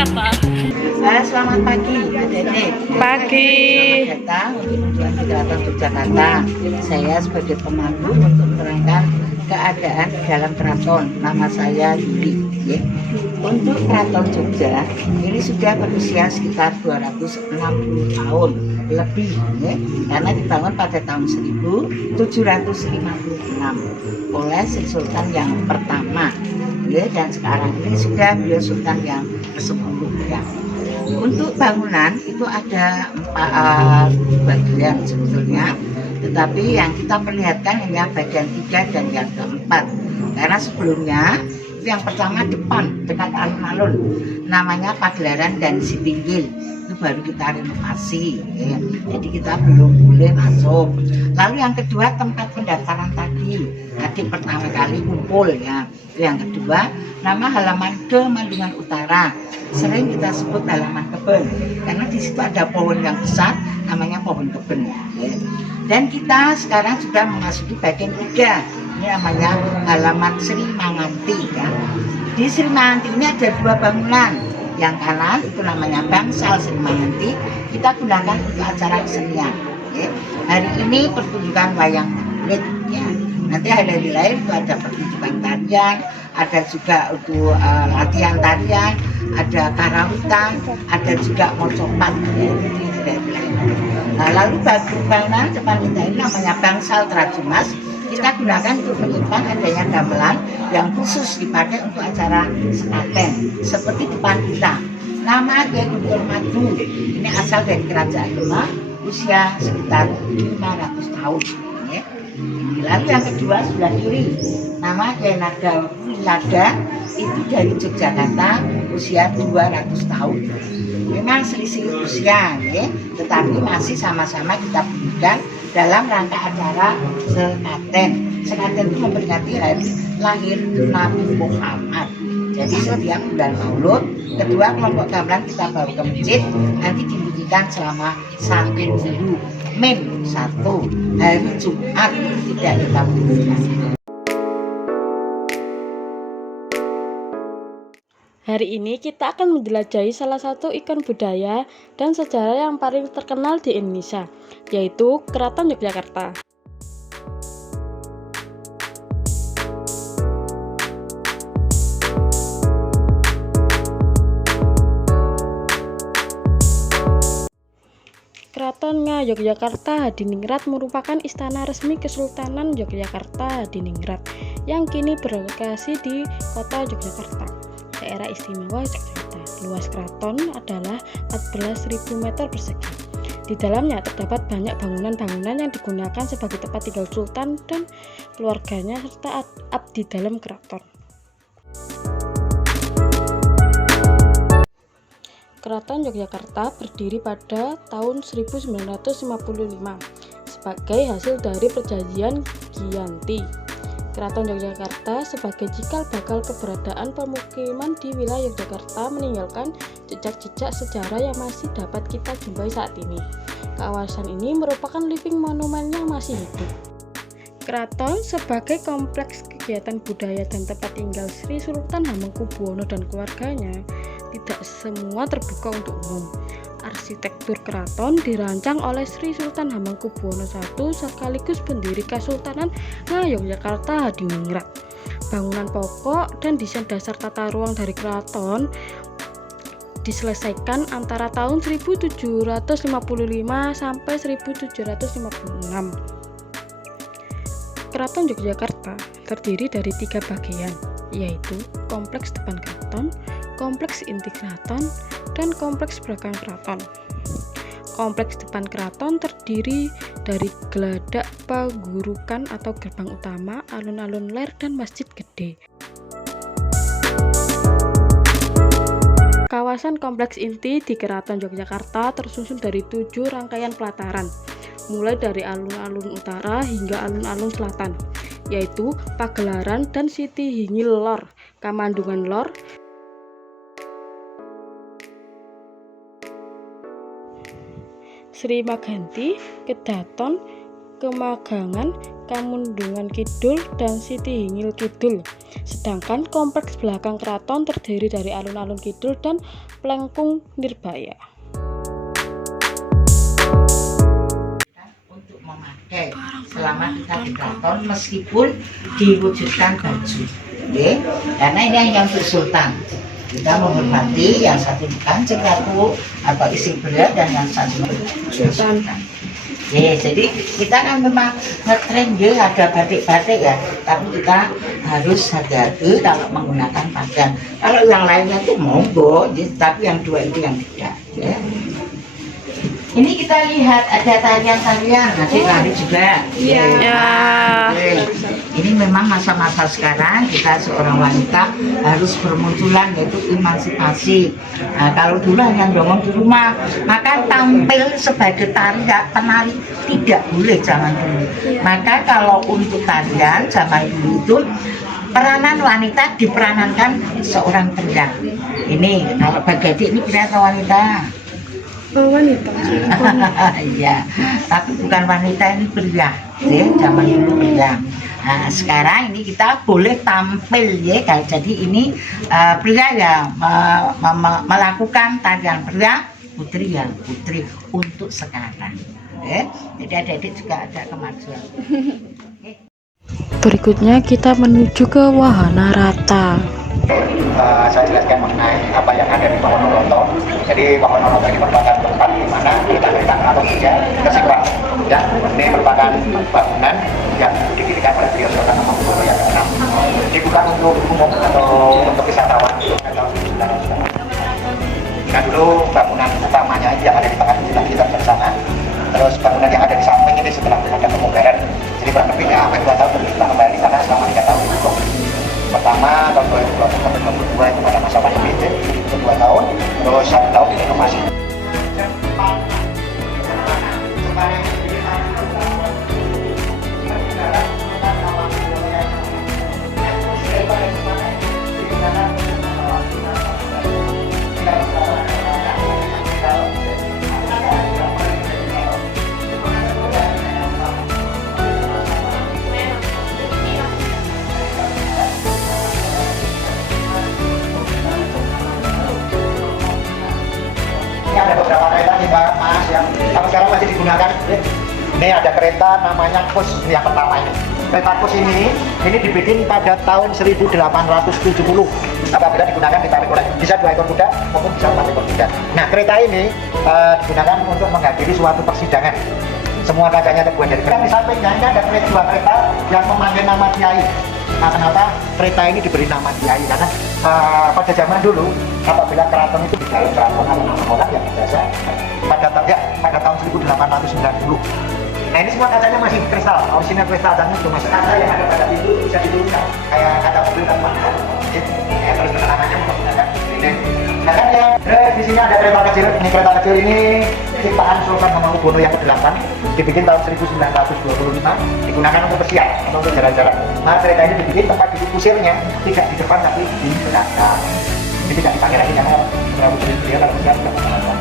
Yogyakarta. Selamat pagi, Mbak Dede. Pagi. Selamat datang untuk kunjungan di Keraton Yogyakarta. Saya sebagai pemandu untuk menerangkan keadaan di dalam keraton. Nama saya Yuli. Ya. Untuk Keraton Jogja, ini sudah berusia sekitar 260 tahun lebih, ya, karena dibangun pada tahun 1756 oleh Sri Sultan yang pertama, ya, dan sekarang ini sudah beliau Sultan yang ke-10, ya. Untuk bangunan itu ada 4 bagian sebetulnya, tetapi yang kita perlihatkan hanya bagian 3 dan yang keempat, karena sebelumnya yang pertama dekat alun-alun namanya Pagelaran dan Sitinggil, itu baru kita renovasi, ya. Jadi kita belum boleh masuk. Lalu yang kedua tempat pendaftaran tadi pertama kali kumpul, ya. Yang kedua nama halaman Kemandungan Utara, sering kita sebut halaman kebun karena di situ ada pohon yang besar namanya pohon kebun, ya. Dan kita sekarang sudah memasuki bagian 3, ini namanya halaman Sri Manganti, ya. Di Sri Manganti ini ada 2 bangunan. Yang kanan itu namanya Bangsal Sri Manganti, kita gunakan untuk acara kesenian, ya. Hari ini pertunjukan wayang kulit, ya. Nanti hari lain itu ada pertunjukan tarian, ada juga untuk latihan tarian, ada karawitan, ada juga mocopat, ya. Nah, lalu bangunan depan kita ini namanya Bangsal Trajumas, kita gunakan untuk menyimpan adanya gamelan yang khusus dipakai untuk acara sekaten, seperti depan kita. Nama Kiai Guntur Madu, ini asal dari Kerajaan Demak, usia sekitar 500 tahun. Ya. Lalu yang kedua sebelah kiri, nama Kiai Nada Wilada, itu dari Yogyakarta, usia 200 tahun. Memang selisih usia, ya, tetapi masih sama-sama kita berikan dalam rangka acara sekaten. Sekaten itu memperingati hari lahir Nabi Muhammad. Jadi setiap bulan Maulud, kedua kelompok gamelan kita bawa ke masjid, nanti dibunyikan selama 1 minggu. Mim 1 hari Jumat tidak kita bunyikan. Hari ini kita akan menjelajahi salah satu ikon budaya dan sejarah yang paling terkenal di Indonesia, yaitu Keraton Yogyakarta. Keraton Yogyakarta Hadiningrat merupakan istana resmi Kesultanan Yogyakarta Hadiningrat yang kini berlokasi di kota Yogyakarta, daerah istimewa Yogyakarta. Luas keraton adalah 14.000 meter persegi. Di dalamnya terdapat banyak bangunan-bangunan yang digunakan sebagai tempat tinggal sultan dan keluarganya serta abdi dalam keraton. Keraton Yogyakarta berdiri pada tahun 1955 sebagai hasil dari perjanjian Giyanti. Keraton Yogyakarta sebagai cikal bakal keberadaan pemukiman di wilayah Yogyakarta meninggalkan jejak-jejak sejarah yang masih dapat kita jumpai saat ini. Kawasan ini merupakan living monument yang masih hidup. Keraton sebagai kompleks kegiatan budaya dan tempat tinggal Sri Sultan Hamengkubuwono dan keluarganya tidak semua terbuka untuk umum. Arsitektur keraton dirancang oleh Sri Sultan Hamengkubuwono I sekaligus pendiri Kesultanan Yogyakarta Hadiningrat. Bangunan pokok dan desain dasar tata ruang dari keraton diselesaikan antara tahun 1755 sampai 1756. Keraton Yogyakarta terdiri dari 3 bagian, yaitu kompleks depan keraton, kompleks inti keraton, dan kompleks belakang keraton. Kompleks depan keraton terdiri dari geladak pagurukan atau gerbang utama, alun-alun ler, dan masjid gede. Kawasan kompleks inti di Keraton Yogyakarta tersusun dari 7 rangkaian pelataran, mulai dari alun-alun utara hingga alun-alun selatan, yaitu Pagelaran dan Sitinggil Lor, Kamandungan Lor, Sri Maganti, Kedaton, Kemagangan, Kamundungan Kidul dan Siti Hingil Kidul. Sedangkan kompleks belakang keraton terdiri dari alun-alun kidul dan Plengkung Nirbaya. Untuk memakai selama kita di keraton meskipun diwujudkan baju, karena ini yang bersultan. Kita menghormati yang satu kanjeng ratu atau isi belia dan yang satu sultan. Jadi kita kan memang ngetren ada batik-batik ya, tapi kita harus hati-hati kalau menggunakan pakaian. Kalau yang lainnya itu monggo, tapi yang dua itu yang tidak. Ya. Ini kita lihat ada tarian-tarian, nari juga. Iya. Ini memang masa-masa sekarang kita seorang wanita harus bermunculan, yaitu emansipasi. Nah, kalau dulu hanya ngomong di rumah, maka tampil sebagai penari tidak boleh zaman dulu. Maka kalau untuk tarian zaman dulu itu peranan wanita diperankan seorang pria. Ini kalau Bagadi ini pria atau wanita? Wanita. Iya, tapi bukan wanita, ini pria. Zaman dulu pria. Nah, sekarang ini kita boleh tampil ya, jadi ini pria ya melakukan tarian pria, putri ya putri untuk sekarang. Jadi adik-adik juga ada kemajuan. Berikutnya kita menuju ke Wahana Rata. Saya jelaskan mengenai apa yang ada di Pawonoronto. Jadi Pawonoronto ini merupakan tempat di mana kereta atau Kesibang. Ya, ini merupakan bangunan yang didirikan oleh beliau Sultan Hamengkubuwono yang ke-6. Dibuka untuk umum atau untuk wisatawan tahun 1900. Nah, dulu bangunan utamanya yang ada di tengah kita bersama. Terus bangunan yang ada di samping ini setelah ada pemugaran. Jadi kurang lebih hampir 2 tahun kita kembali karena selama 3 tahun itu. Pertama tahun 2020 sampai 2022 itu pada masa pandemi itu 2 tahun, terus 1 tahun inovasi. Ada beberapa kereta nih Mbak Mas yang sampai sekarang masih digunakan. Ini ada kereta namanya Kus yang pertama ini. Kereta Kus ini dibikin pada tahun 1870. Apabila digunakan ditarik oleh bisa 2 ekor kuda maupun bisa 4 ekor kuda. Nah, kereta ini digunakan untuk menghadiri suatu persidangan. Semua kacanya terbuat dari kereta. Di sampingnya ini ada dua kereta yang memanggil nama kiai. Nah, kenapa kereta ini diberi nama kiai? Karena pada zaman dulu apabila keraton itu di dalam keraton atau orang yang biasa pada tahun 1890. Nah, ini semua kacanya masih kristal, orisinal kristal, dan itu masih kaca yang ada pada pintu bisa diturunkan kayak kaca mobil dan motor. Terus penerangannya menggunakan ini. Nah, kan yang di sini ada kereta kecil. Ini kereta kecil ini ciptaan Sultan Hamengkubuwono yang ke-8, dibikin tahun 1925, digunakan untuk bersiap atau untuk jalan-jalan. Nah, kereta ini dibikin tempat duduk kusirnya tidak di depan tapi di belakang. Ini tidak dipakai lagi karena terlalu beliau kalau bersiap tidak masalah.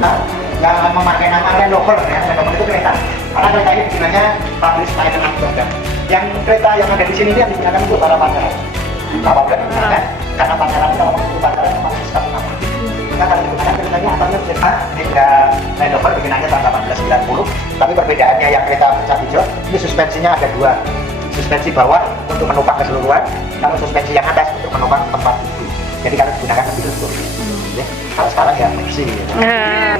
Nah, yang memakai nama Rendover ya, Rendover itu kereta. Karena kereta ini digunakannya pabrik supaya tenang berada. Yang kereta yang ada di sini ini yang digunakan untuk para pangeran. Apabila digunakan, karena pangeran kalau untuk pangeran masih satu nama. Kita kalau digunakan keretanya ataunya besar, ini sudah Rendover digunakannya tahun 1890. Tapi perbedaannya yang kereta pecah hijau, ini suspensinya ada 2. Suspensi bawah untuk menumpang keseluruhan, kalau suspensi yang atas untuk menumpang tempat duduk. Jadi kalau digunakan lebih lembut. Kalau sekarang ya bersih. Nah,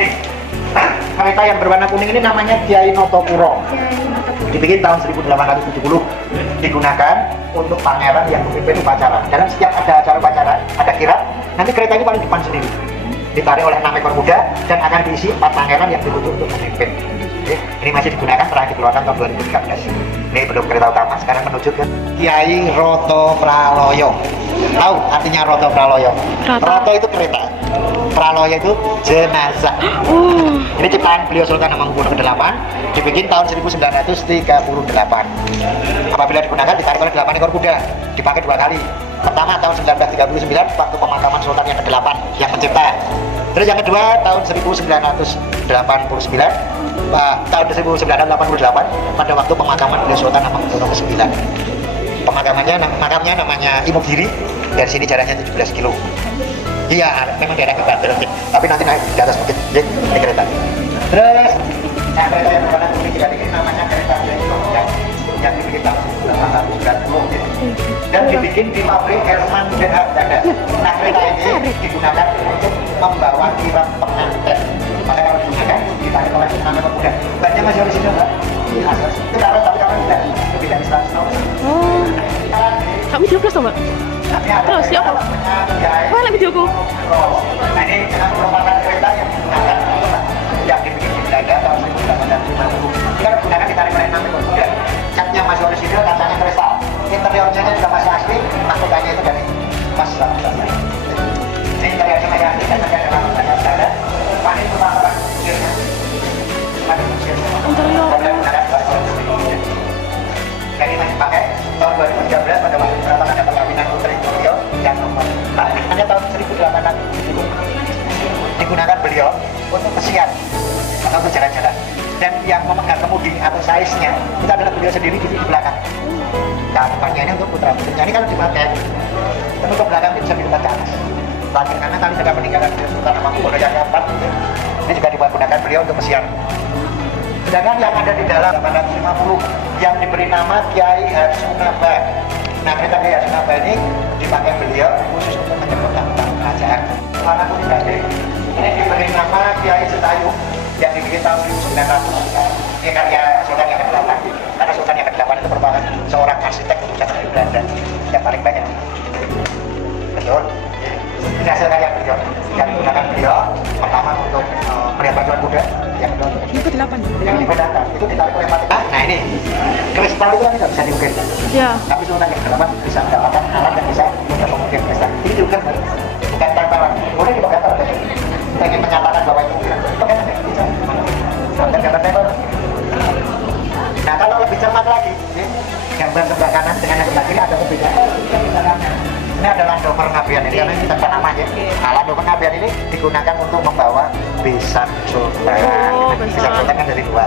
kereta yang berwarna kuning ini namanya Kiai Notopuro. Dibikin tahun 1870, digunakan untuk pangeran yang memimpin upacara. Dalam setiap ada acara upacara, ada kirap, nanti kereta ini paling depan sendiri. Ditarik oleh 6 ekor kuda dan akan diisi 4 pangeran yang ditutup untuk memimpin. Ini masih digunakan, terakhir dikeluarkan tahun 2013. Ini belum kereta utama, sekarang menuju ke Kiai Roto Praloyo. Tahu artinya Roto Praloyo? Roto itu kereta, Praloyo itu jenazah. Ini ciptaan beliau Sultan Hamengkubuwono ke-8, dibikin tahun 1938. Apabila digunakan ditarik oleh 8 ekor kuda, dipakai 2 kali. Pertama tahun 1939 waktu pemakaman Sultan yang ke-8 yang mencipta. Terus yang kedua tahun 1989, tahun 1988 pada waktu pemakaman beliau Sultan Hamengkubuwono ke-9. Makamnya namanya Imogiri, dari sini jaraknya 17 kilo. Iya, memang daerah Kebanten, tapi nanti naik di atas bukit, di kereta. Terus, kereta yang berwarna kuning juga ini namanya kereta yang dibikin tahun 1990 dan dibikin di pabrik Herman Den Haag. Nah, kereta ini digunakan untuk membawa kirap pengantin. Maka kalau digunakan ditarik oleh pengantin pemuda. Banyak masih di sini, Mbak. Itu karena tapi kalau tidak bisa. Oh. Kak video plus Mbak. Terus siapa? Wah, lagi videoku. Nah, ini merupakan kereta yang digunakan yang dibikin di Belanda tahun 1950. Ini kan digunakan ditarik oleh pengantin pemuda. Catnya masih orisinil, kacanya kristal. Interiornya juga masih asli, mahkotannya itu dari emas. Ini interiornya masih asli, kacanya dalam kacanya standar. Paling merupakan kusirnya. Jadi masih pakai tahun 2013 pada waktu ada perkawinan putri beliau yang nomor hanya tahun 1870 digunakan beliau untuk pesiar atau untuk jalan-jalan, dan yang memegang kemudi atau size-nya itu adalah beliau sendiri di belakang. Nah, depannya ini untuk putra putrinya. Ini kalau dipakai penutup belakang itu bisa dibuat ke atas. Lagi karena kali sudah meninggalkan beliau Sultan Hamengkubuwono yang keempat, ini juga digunakan beliau untuk pesiar. Sedangkan yang ada di dalam 850 yang diberi nama Kiai Harsunaba. Nah, kereta Kiai Harsunaba ini dipakai beliau khusus untuk menjemput tamu kerajaan. Warna kuning tadi ini diberi nama Kiai Setayu yang dibikin tahun 1900. Ini karya Sultan yang ke-8. Karena Sultan yang ke-8 itu merupakan seorang arsitek lulusan dari Belanda yang paling banyak. Betul. Ini hasil karya beliau yang digunakan beliau pertama untuk melihat pacuan kuda, yang kedua untuk yang dibedakan itu ditarik oleh mata. Nah, ini kristal itu kan tidak bisa diukir Ya. tapi Sultan yang ke-8 bisa mendapatkan alat yang bisa untuk mengukir kristal. Ini juga bukan tempelan, boleh dipakai tempelan. Kita ingin menyatakan bahwa itu bukan bisa dan gambar tempel. Nah, kalau lebih cermat lagi, gambar sebelah kanan dengan yang sebelah kiri ada perbedaan. Ini adalah Lando Pengabdian ini, karena kita namanya. Nah, Lando Pengabdian ini digunakan untuk membawa besan sultan. Oh, Besan sultan kan dari dua.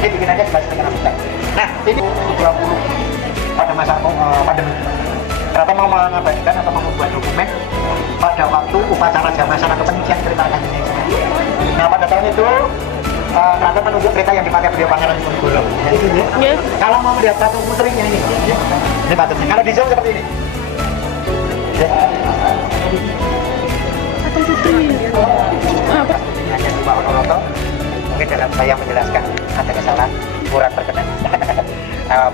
Ini bikin aja dibahas dengan sultan. Nah, ini 20 pada masa pandemi. Ternyata mau mengabadikan atau membuat dokumen pada waktu upacara jamasan atau penyisian kereta Indonesia. Nah, pada tahun itu ternyata menunjuk kereta yang dipakai beliau Pangeran Diponegoro. Yes. Kalau mau melihat patung putrinya ini patungnya. Kalau di zoom seperti ini. Patung putri. Apa? Hanya di bawah Noloto. Mungkin dalam saya menjelaskan ada kesalahan, kurang berkenan.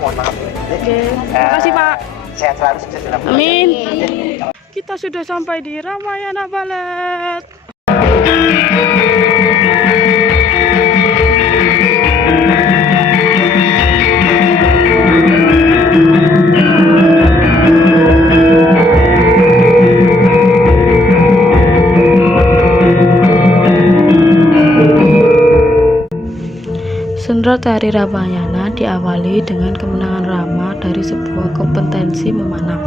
Mohon maaf. Oke. Terima kasih Pak. Sehat selalu, sukses dalam belajar. Amin. Kita sudah sampai di Ramayana Ballet. Sendra tari Ramayana diawali dengan kemenangan Rama dari sebuah kompetensi memanah.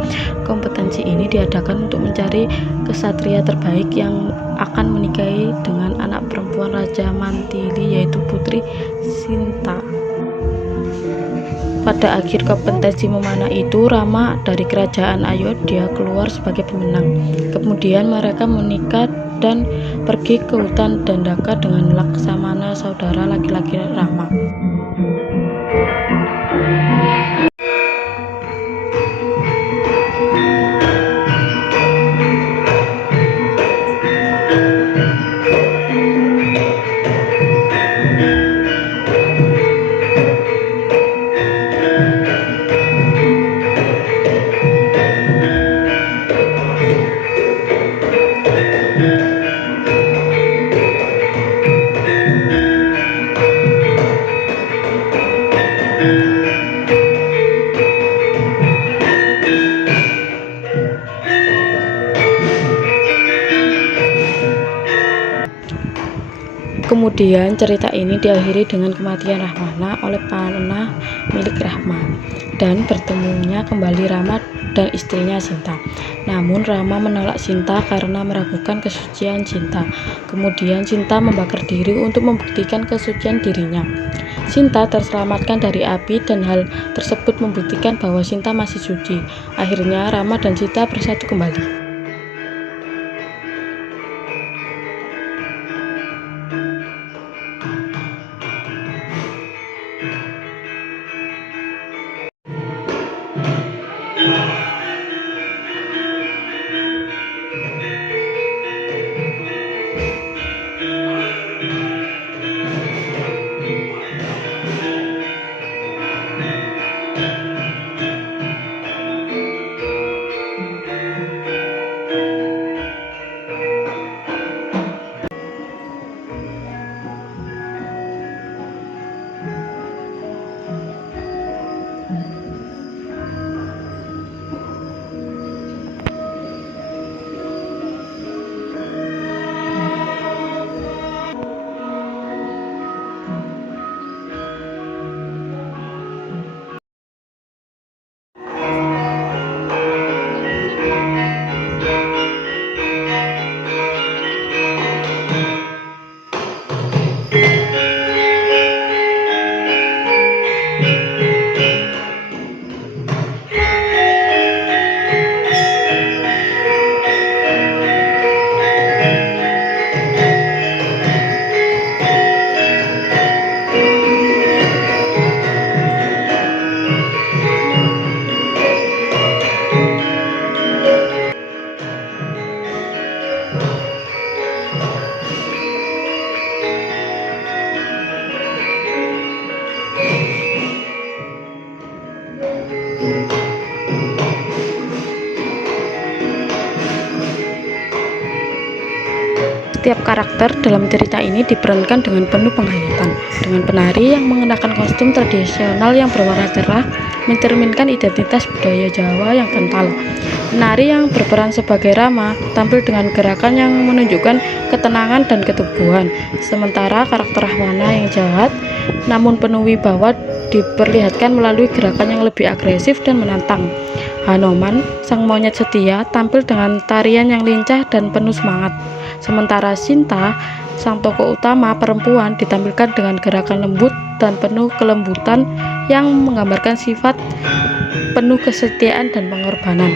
Kompetensi ini diadakan untuk mencari kesatria terbaik yang akan menikahi dengan anak perempuan Raja Mantili, yaitu Putri Sinta. Pada akhir kompetensi memanah itu, Rama dari kerajaan Ayodhya keluar sebagai pemenang. Kemudian mereka menikah dan pergi ke hutan Dandaka dengan Laksamana, saudara laki-laki Rama. Kemudian cerita ini diakhiri dengan kematian Rahwana oleh panah milik Rahma. dan bertemunya kembali Rama dan istrinya Sinta. Namun Rama menolak Sinta karena meragukan kesucian Sinta. Kemudian Sinta membakar diri untuk membuktikan kesucian dirinya. Sinta terselamatkan dari api dan hal tersebut membuktikan bahwa Sinta masih suci. Akhirnya Rama dan Sinta bersatu kembali. Setiap karakter dalam cerita ini diperankan dengan penuh penghayatan, dengan penari yang mengenakan kostum tradisional yang berwarna cerah, mencerminkan identitas budaya Jawa yang kental. Penari yang berperan sebagai Rama tampil dengan gerakan yang menunjukkan ketenangan dan keteguhan, sementara karakter Rahwana yang jahat namun penuh wibawa diperlihatkan melalui gerakan yang lebih agresif dan menantang. Hanoman, sang monyet setia, tampil dengan tarian yang lincah dan penuh semangat. Sementara Sinta, sang tokoh utama perempuan, ditampilkan dengan gerakan lembut dan penuh kelembutan yang menggambarkan sifat penuh kesetiaan dan pengorbanan.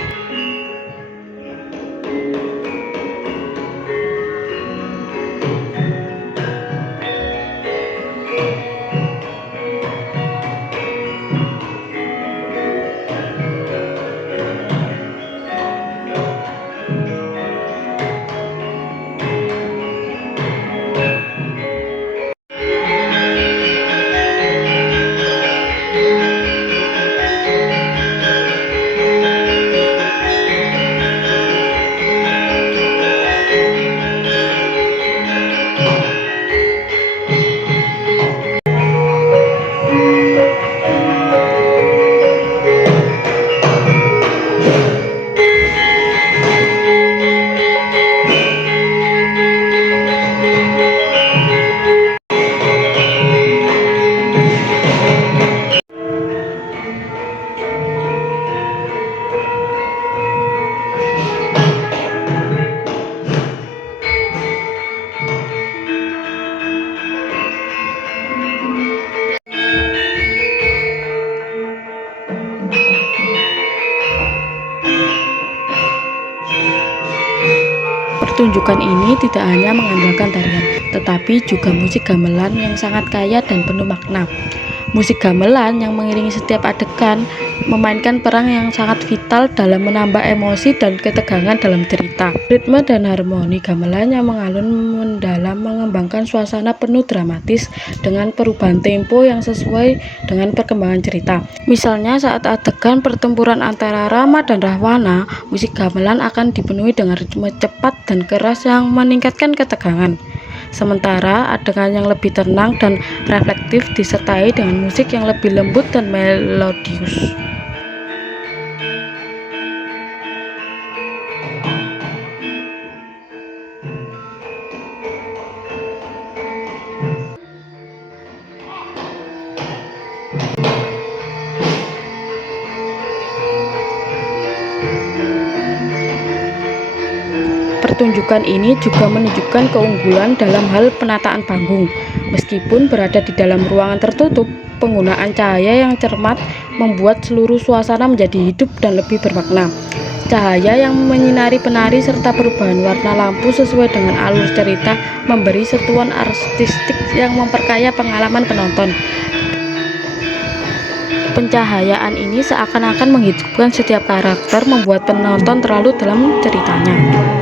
Pertunjukan ini tidak hanya mengandalkan tarian, tetapi juga musik gamelan yang sangat kaya dan penuh makna. Musik gamelan yang mengiringi setiap adegan memainkan peran yang sangat vital dalam menambah emosi dan ketegangan dalam cerita. Ritme dan harmoni gamelan yang mengalun mendalam mengembangkan suasana penuh dramatis dengan perubahan tempo yang sesuai dengan perkembangan cerita. Misalnya saat adegan pertempuran antara Rama dan Rahwana, musik gamelan akan dipenuhi dengan ritme cepat dan keras yang meningkatkan ketegangan. Sementara adegan yang lebih tenang dan reflektif disertai dengan musik yang lebih lembut dan melodius. pertunjukan ini juga menunjukkan keunggulan dalam hal penataan panggung. Meskipun berada di dalam ruangan tertutup, penggunaan cahaya yang cermat membuat seluruh suasana menjadi hidup dan lebih bermakna. Cahaya yang menyinari penari serta perubahan warna lampu sesuai dengan alur cerita memberi sentuhan artistik yang memperkaya pengalaman penonton. Pencahayaan ini seakan-akan menghidupkan setiap karakter, membuat penonton terlalu dalam ceritanya.